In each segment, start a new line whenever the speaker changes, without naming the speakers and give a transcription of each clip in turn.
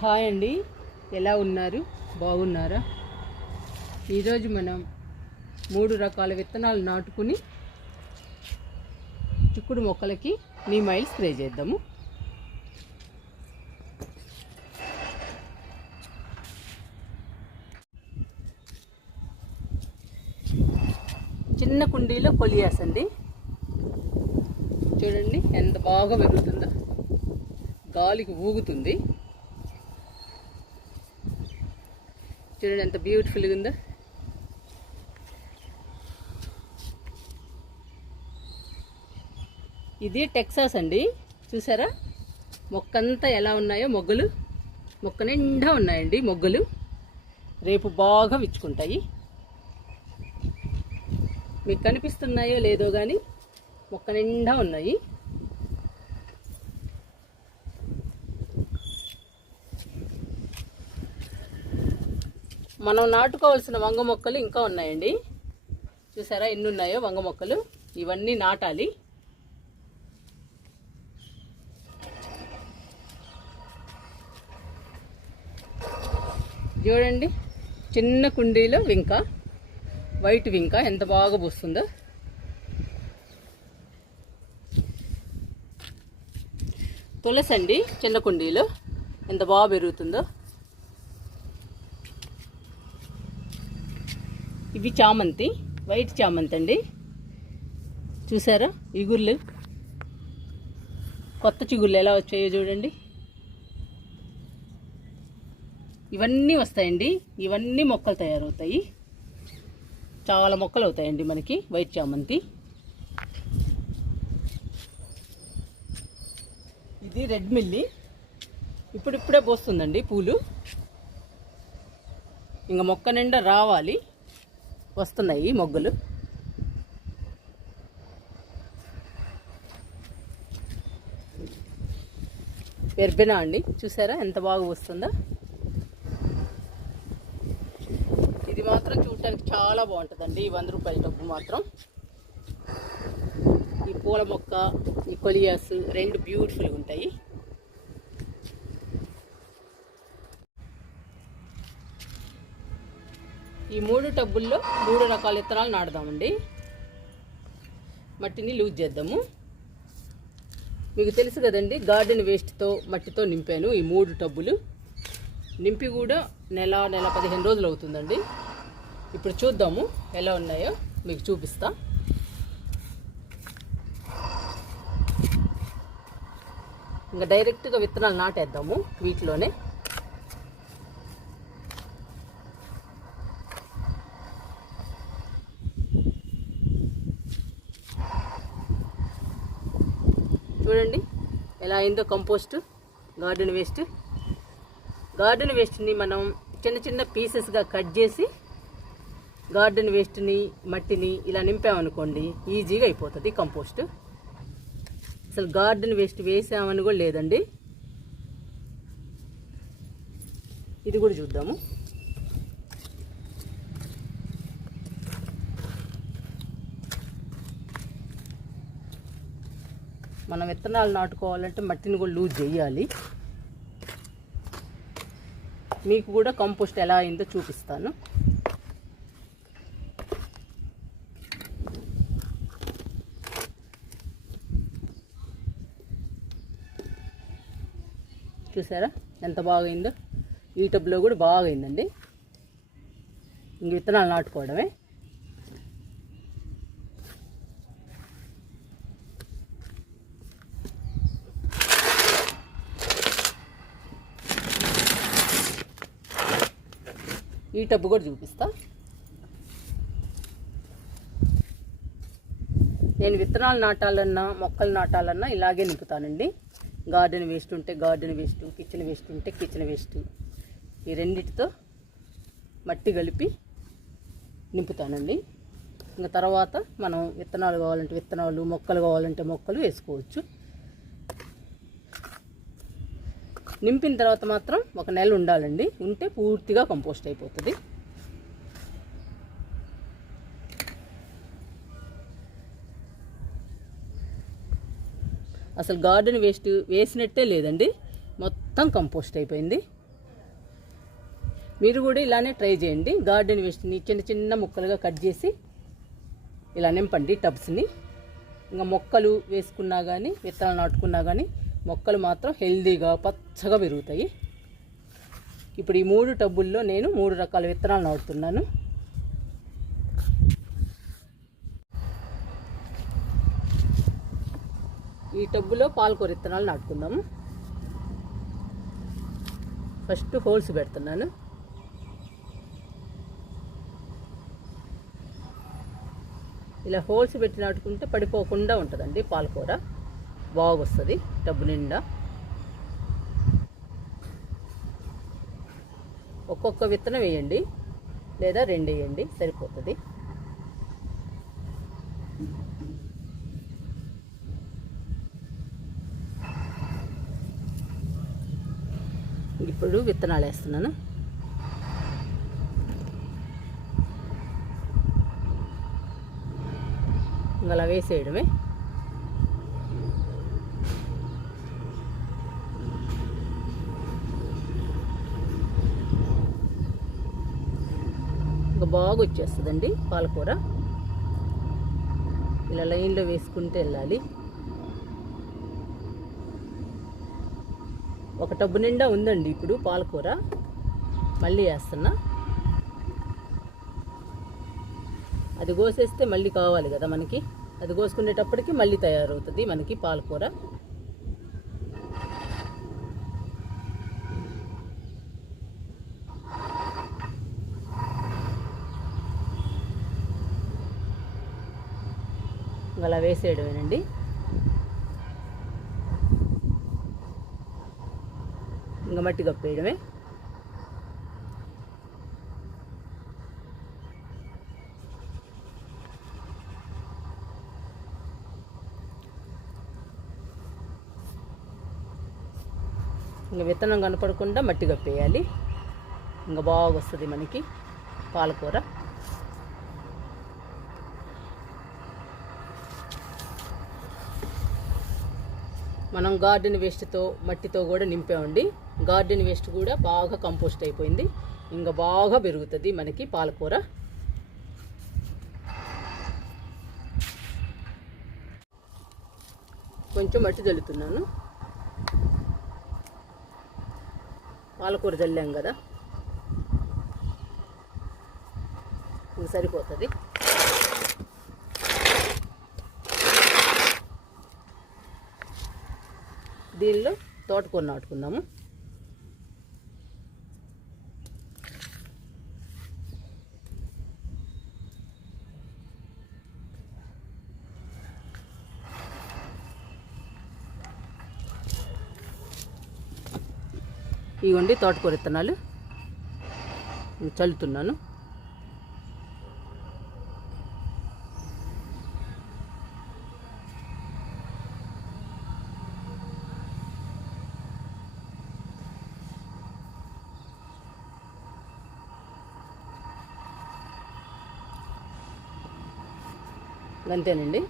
Hi అండి. ఎలా ఉన్నారు? బాగున్నారా? ఈరోజు మనం మూడు రకాల విత్తనాలు నాటుకుని చిక్కుడు మొక్కలకి నీమాయిల్ స్ప్రే చేద్దాము. చిన్న కుండీలో కొలియాస్ అండి చూడండి ఎంత బాగా పెరుగుతుందో గాలికి ఊగుతుంది. చూడండి ఎంత బ్యూటిఫుల్గా ఉందో. ఇది టెక్సాస్ అండి. చూసారా? మొక్కంతా ఎలా ఉన్నాయో మొగ్గలు. మొక్క నిండా ఉన్నాయండి మొగ్గలు. రేపు బాగా విచ్చుకుంటాయి. మీకు కనిపిస్తున్నాయో లేదో కానీ మొక్క నిండా ఉన్నాయి. మనం నాటుకోవాల్సిన వంగ మొక్కలు ఇంకా ఉన్నాయండి. చూసారా ఎన్ని ఉన్నాయో వంగ మొక్కలు. ఇవన్నీ నాటాలి. చూడండి చిన్న కుండీలో వింక వైట్ వింక ఎంత బాగా పూస్తుందో. తులసి అండి చిన్న కుండీలో ఎంత బాగా పెరుగుతుందో. ఇవి చామంతి వైట్ చామంతి అండి. చూసారా? ఇగుర్లు కొత్త చిగుళ్ళు ఎలా వచ్చాయో చూడండి. ఇవన్నీ వస్తాయండి. ఇవన్నీ మొక్కలు తయారవుతాయి. చాలా మొక్కలు అవుతాయండి మనకి వైట్ చామంతి. ఇది రెడ్ మిల్లి. ఇప్పుడిప్పుడే పోస్తుందండి పూలు. ఇంకా మొక్క నిండా రావాలి. వస్తున్నాయి మొగ్గలు. ఎర్బెనా అండి చూసారా ఎంత బాగా వస్తుందో? ఇది మాత్రం చూడటానికి చాలా బాగుంటుందండి ఈ వంద రూపాయల డబ్బు మాత్రం. ఈ పూల మొక్క ఈ కొలియాస్ రెండు బ్యూటిఫుల్గా ఉంటాయి. ఈ మూడు టబ్బుల్లో మూడు రకాల విత్తనాలు నాటుదామండి. మట్టిని లూజ్ చేద్దాము. మీకు తెలుసు కదండి గార్డెన్ వేస్ట్తో మట్టితో నింపాను ఈ మూడు టబ్బులు. నింపి కూడా నెల నెల పదిహేను రోజులు అవుతుందండి. ఇప్పుడు చూద్దాము ఎలా ఉన్నాయో మీకు చూపిస్తా. ఇంకా డైరెక్ట్గా విత్తనాలు నాటేద్దాము వీటిలోనే చూడండి ఏందో అయిందో కంపోస్ట్ గార్డెన్ వేస్ట్. గార్డెన్ వేస్ట్ని మనం చిన్న చిన్న పీసెస్గా కట్ చేసి గార్డెన్ వేస్ట్ని మట్టిని ఇలా నింపామనుకోండి ఈజీగా అయిపోతుంది కంపోస్ట్. అసలు గార్డెన్ వేస్ట్ వేసామని కూడా లేదండి. ఇది కూడా చూద్దాము. మనం విత్తనాలు నాటుకోవాలంటే మట్టిని కూడా లూజ్ చేయాలి. మీకు కూడా కంపోస్ట్ ఎలా అయిందో చూపిస్తాను. చూసారా? ఎంత బాగా అయిందో ఈ టబ్లో కూడా బాగా అయిందండి ఇంక విత్తనాలు నాటుకోవడమే. ఈ టబ్బు కూడా చూపిస్తా. నేను విత్తనాలు నాటాలన్నా మొక్కలు నాటాలన్నా ఇలాగే నింపుతానండి. గార్డెన్ వేస్ట్ ఉంటే గార్డెన్ వేస్ట్ కిచెన్ వేస్ట్ ఉంటే కిచెన్ వేస్ట్. ఈ రెండిటితో మట్టి కలిపి నింపుతానండి. ఇంకా తర్వాత మనం విత్తనాలు కావాలంటే విత్తనాలు మొక్కలు కావాలంటే మొక్కలు వేసుకోవచ్చు. నింపిన తర్వాత మాత్రం ఒక నెల ఉండాలండి. ఉంటే పూర్తిగా కంపోస్ట్ అయిపోతుంది. అసలు గార్డెన్ వేస్ట్ వేసినట్టే లేదండి. మొత్తం కంపోస్ట్ అయిపోయింది. మీరు కూడా ఇలానే ట్రై చేయండి. గార్డెన్ వేస్ట్ని చిన్న చిన్న ముక్కలుగా కట్ చేసి ఇలా నింపండి టబ్స్ని. ఇంకా మొక్కలు వేసుకున్నా కానీ విత్తనాలు నాటుకున్నా కానీ మొక్కలు మాత్రం హెల్దీగా పచ్చగా పెరుగుతాయి. ఇప్పుడు ఈ మూడు టబ్బుల్లో నేను మూడు రకాల విత్తనాలు నాటుతున్నాను. ఈ టబ్బులో పాలకూర విత్తనాలు నాటుకుందాము ఫస్ట్ హోల్స్ పెడుతున్నాను. ఇలా హోల్స్ పెట్టి నాటుకుంటే పడిపోకుండా ఉంటుందండి పాలకూర. బాగొస్తుంది టబ్బు నిండా. ఒక్కొక్క విత్తనం వేయండి లేదా రెండు వేయండి సరిపోతుంది. ఇప్పుడు విత్తనాలు వేస్తున్నాను. ఇంకా అలా వేసేయడమే. బాగా వచ్చేస్తుందండి పాలకూర. ఇలా లైన్లో వేసుకుంటూ వెళ్ళాలి. ఒక టబ్బు నిండా ఉందండి ఇప్పుడు పాలకూర. మళ్ళీ వేస్తున్నా. అది కోసేస్తే మళ్ళీ కావాలి కదా మనకి. అది కోసుకునేటప్పటికి మళ్ళీ తయారవుతుంది మనకి పాలకూర. అలా వేసేయడమేనండి. ఇంకా మట్టి కప్పేయడమే. ఇంకా విత్తనం కనపడకుండా మట్టి కప్పేయాలి. ఇంకా బాగా వస్తుంది మనకి పాలకూర. మనం గార్డెన్ వేస్ట్తో మట్టితో కూడా నింపామండి. గార్డెన్ వేస్ట్ కూడా బాగా కంపోస్ట్ అయిపోయింది. ఇంకా బాగా పెరుగుతుంది మనకి పాలకూర. కొంచెం మట్టి చల్లుతున్నాను పాలకూర చల్లాం కదా. సరిపోతుంది. దీనిలో తోటకూర నాటుకుందాము. ఇవ్వండి తోటకూర విత్తనాలు చల్లుతున్నాను. అంతేనండి.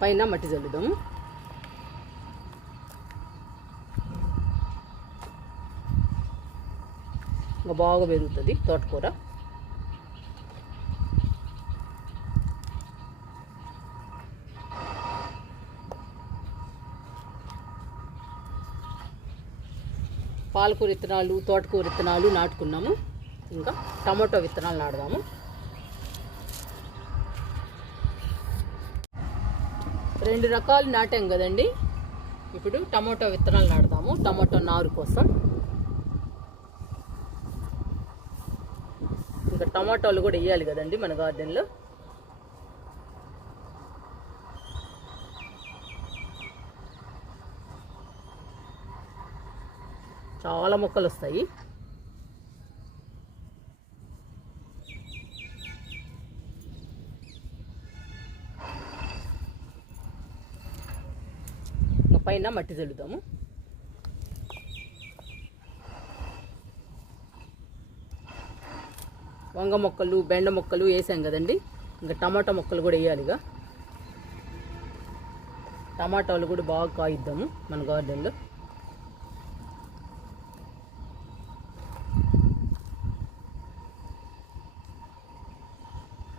పైన మట్టి చల్లుదాము ఇంకా బాగా పెరుగుతుంది తోటకూర. పాలకూర విత్తనాలు తోటకూర విత్తనాలు నాటుకున్నాము. ఇంకా టమాటో విత్తనాలు నాడదాము రెండు రకాలు నాటాం కదండి. ఇప్పుడు టమాటో విత్తనాలు నాటుదాము టమాటో నారు కోసం. ఇంకా టమాటాలు కూడా వేయాలి కదండి మన గార్డెన్లో. చాలా మొక్కలు వస్తాయి. పైన మట్టి చల్లుతాము వంగ మొక్కలు బెండ మొక్కలు వేసాం కదండి. ఇంకా టమాటా మొక్కలు కూడా వేయాలిగా టమాటాలు కూడా బాగా కాయిద్దాము మన గార్డెన్లో.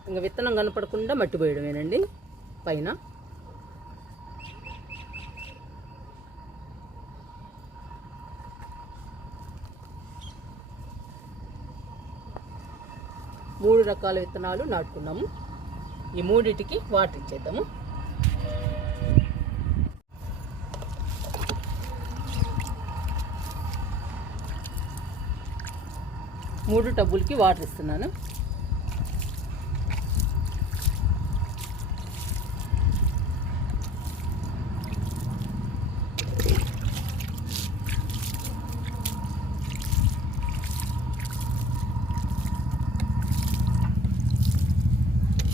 ఇంకా విత్తనం కనపడకుండా మట్టి పోయడమేనండి. పైన. మూడు రకాల విత్తనాలు నాటుకున్నాము. ఈ మూడింటికి వాటర్ ఇచ్చేద్దాము. మూడు టబ్బులకి వాటర్ ఇస్తున్నాను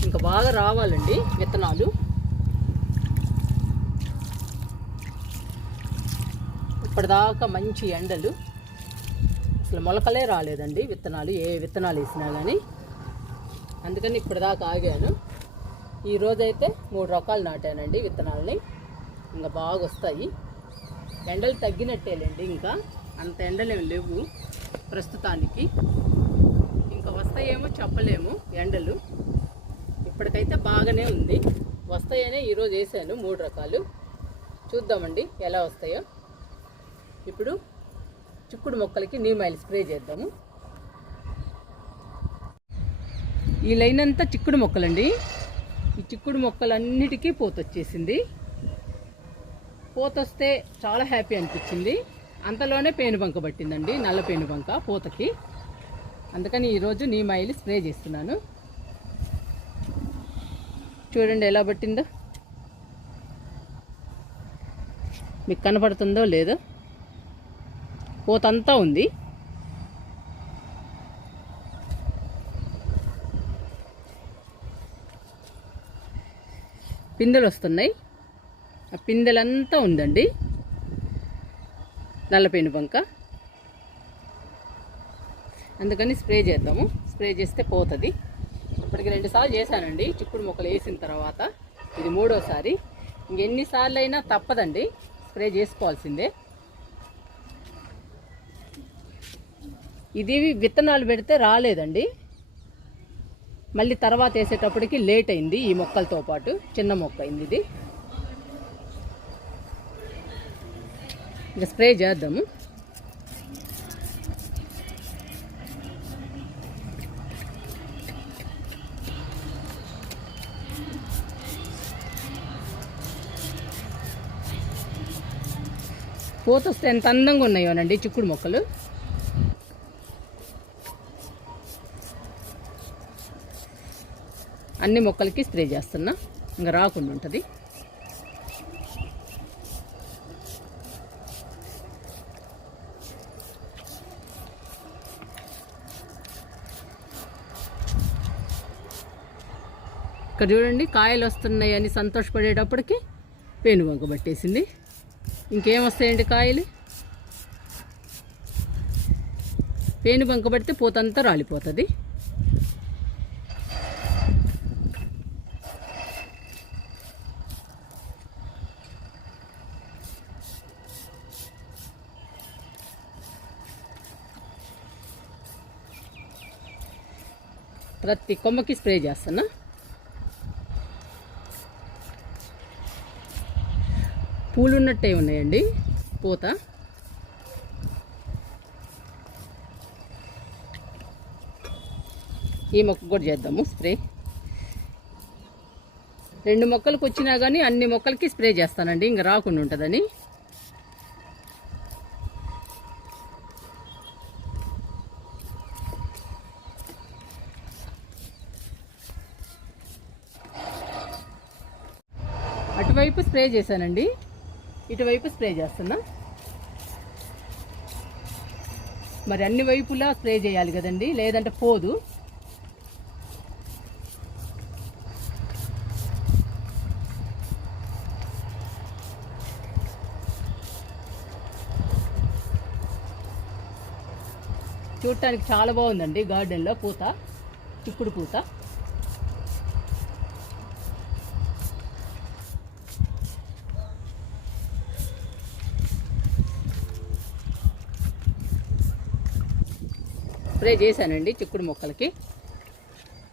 ఇంకా బాగా రావాలండి విత్తనాలు. ఇప్పటిదాకా మంచి ఎండలు. అసలు మొలకలే రాలేదండి విత్తనాలు ఏ విత్తనాలు వేసినా కానీ అందుకని ఇప్పటిదాకా ఆగాను. ఈరోజైతే మూడు రకాలు నాటానండి విత్తనాలని. ఇంకా బాగా వస్తాయి. ఎండలు తగ్గినట్టేలేండి ఇంకా. అంత ఎండలేం లేవు ప్రస్తుతానికి. ఇంకా వస్తాయేమో చెప్పలేము ఎండలు. ఇప్పటికైతే బాగానే ఉంది. వస్తాయనే ఈరోజు వేసాను మూడు రకాలు. చూద్దామండి ఎలా వస్తాయో. ఇప్పుడు చిక్కుడు మొక్కలకి నీమ్ ఆయిల్ స్ప్రే చేద్దాము. ఈ లైన్ అంతా చిక్కుడు మొక్కలండి. ఈ చిక్కుడు మొక్కలన్నిటికీ పూత వచ్చేసింది. పూత వస్తే చాలా హ్యాపీ అనిపించింది. అంతలోనే పేనుబంక పట్టిందండి నల్ల పేనుబంక పూతకి. అందుకని ఈరోజు నీమ్ ఆయిల్ స్ప్రే చేస్తున్నాను. చూడండి ఎలా పట్టిందో. మీకు కనపడుతుందో లేదో. పోతంతా ఉంది. పిందెలు వస్తున్నాయి. ఆ పిందెలంతా ఉందండి. నల్లపేను బంక. అందుకని స్ప్రే చేద్దాము. స్ప్రే చేస్తే పోతుంది. ఇప్పటికి రెండు సార్లు చేశానండి. చిక్కుడు మొక్కలు వేసిన తర్వాత ఇది మూడోసారి. ఇంకెన్నిసార్లు అయినా తప్పదండి. స్ప్రే చేసుకోవాల్సిందే. ఇది విత్తనాలు పెడితే రాలేదండి. మళ్ళీ తర్వాత వేసేటప్పటికి లేట్ అయింది ఈ మొక్కలతో పాటు. చిన్న మొక్క అయింది ఇది. ఇక స్ప్రే చేద్దాము. పూత వస్తే ఎంత అందంగా ఉన్నాయోనండి చిక్కుడు మొక్కలు. అన్ని మొక్కలకి స్ప్రే చేస్తున్నా. ఇంకా రాకుండా ఉంటుంది. ఇక్కడ చూడండి కాయలు వస్తున్నాయి అని సంతోషపడేటప్పటికి పేను వంక పట్టేసింది. ఇంకేం వస్తాయండి కాయలు? పేను బంక పడితే పూతంతా రాలిపోతుంది. ప్రతి కొమ్మకి స్ప్రే చేస్తున్నా. పూలు ఉన్నట్టే ఉన్నాయండి. పూత. ఈ మొక్క కూడా చేద్దాము స్ప్రే. రెండు మొక్కలకు వచ్చినా కానీ అన్ని మొక్కలకి స్ప్రే చేస్తానండి. ఇంకా రాకుండా ఉంటుందని. అటువైపు స్ప్రే చేశానండి. ఇటువైపు స్ప్రే చేస్తున్నా. మరి అన్ని వైపులా స్ప్రే చేయాలి కదండి లేదంటే పోదు. చూడటానికి చాలా బాగుందండి గార్డెన్లో పూత చిక్కుడు పూత. స్ప్రే చేశానండి చిక్కుడు మొక్కలకి.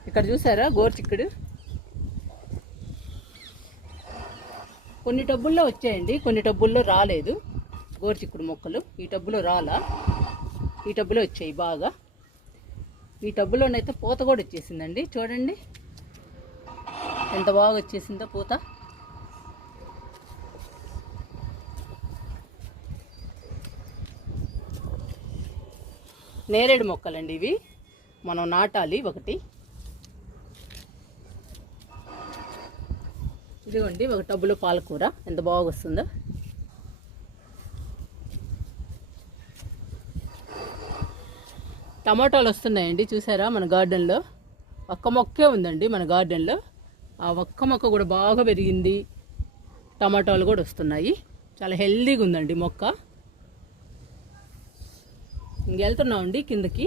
ఇక్కడ చూసారా గోర్చిక్కుడు కొన్ని టబ్బుల్లో వచ్చాయండి కొన్ని టబ్బుల్లో రాలేదు గోర్చిక్కుడు మొక్కలు. ఈ టబ్బులో రాలా? ఈ టబ్బులో వచ్చాయి బాగా. ఈ టబ్బులోనైతే పూత కూడా వచ్చేసిందండి. చూడండి. ఎంత బాగా వచ్చేసిందో పూత. నేరేడు మొక్కలండి ఇవి. మనం నాటాలి ఒకటి. ఇదిగోండి ఒక టబ్బులో పాలకూర. ఎంత బాగా వస్తుందో టమాటాలు వస్తున్నాయండి చూసారా మన గార్డెన్లో. ఒక్క మొక్కే ఉందండి మన గార్డెన్లో. ఆ ఒక్క మొక్క కూడా బాగా పెరిగింది. టమాటాలు కూడా వస్తున్నాయి. చాలా హెల్దీగా ఉందండి మొక్క. ఇంకెళ్తున్నామండి కిందకి.